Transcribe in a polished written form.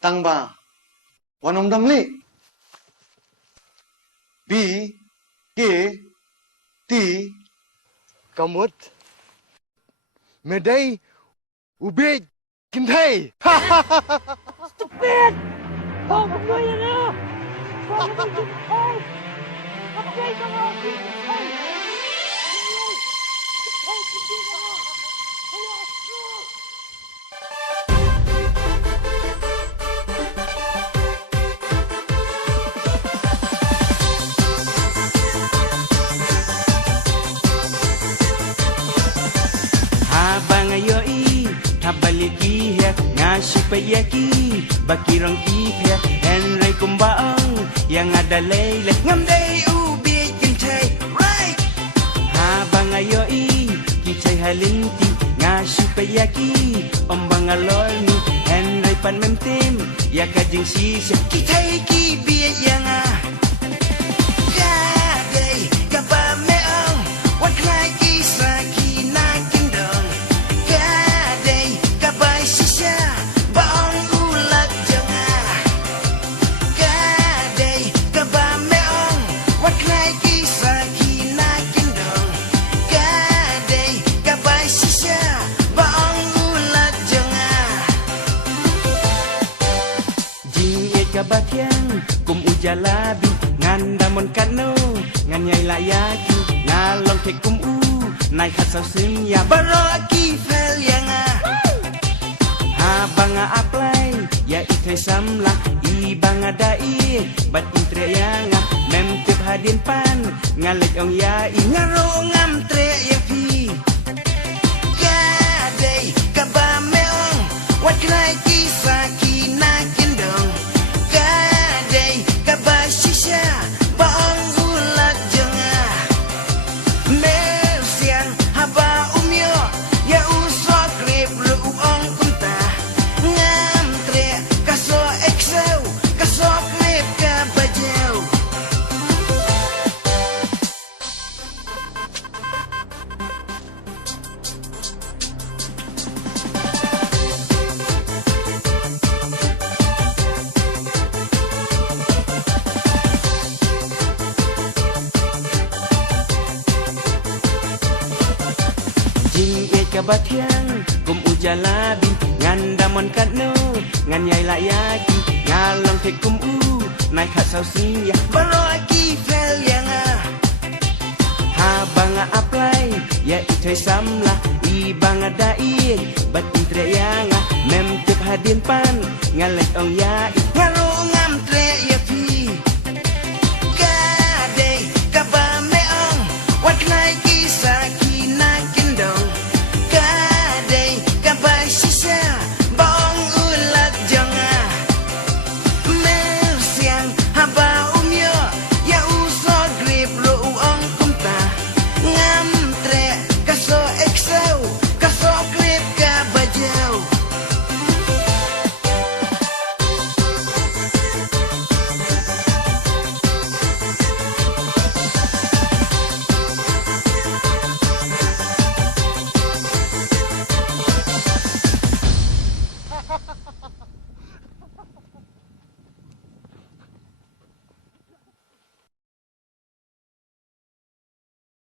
tăng bà quan ông đâm lị bi kê ti Kamut Medai Ubed Kintai Stupid! Không có người nữa! Không có người thôi! Không có người nào đi thôi! Habang ayoi tabaliki he ngasipayaki bakirang ihe Henry kumbaang yang ada lele ngamday ubi kintay right habang ayoi kichay halinti ngasipayaki ombangalol ni Henry panmemtim yakajing sisya kitay kibi yang kaday kapameong what like isaki nakindong kaday kabay sisya baong ulat jonga kaday kapameong what like isaki nakindong kaday kabay sisya baong ulat jonga jingit kabatyang kum ujalabi ngandamon kano nganyay layaki ngalong te kum naik hasau ya baraki fel yang habang apply ya itay samla ibang dai bat intre yang memtip hadin pan ngalit ong ya ingaro ngam tre ya pi kaday kabameong what like isaki nakindong kaday kabasisya baong ulat jonga Mersiang haba umyo ya usok rip ruong kunta ngam tre kaso exo kasok rip ka bajaw Jingit kabatyang kum ujalabi ngandamon kano nganyay layaki ngalong te kum naik hasau siya baraki fel yang habang apply ya itay samla ibang dai bat intre yang memtip hadin pan ngalit ong ya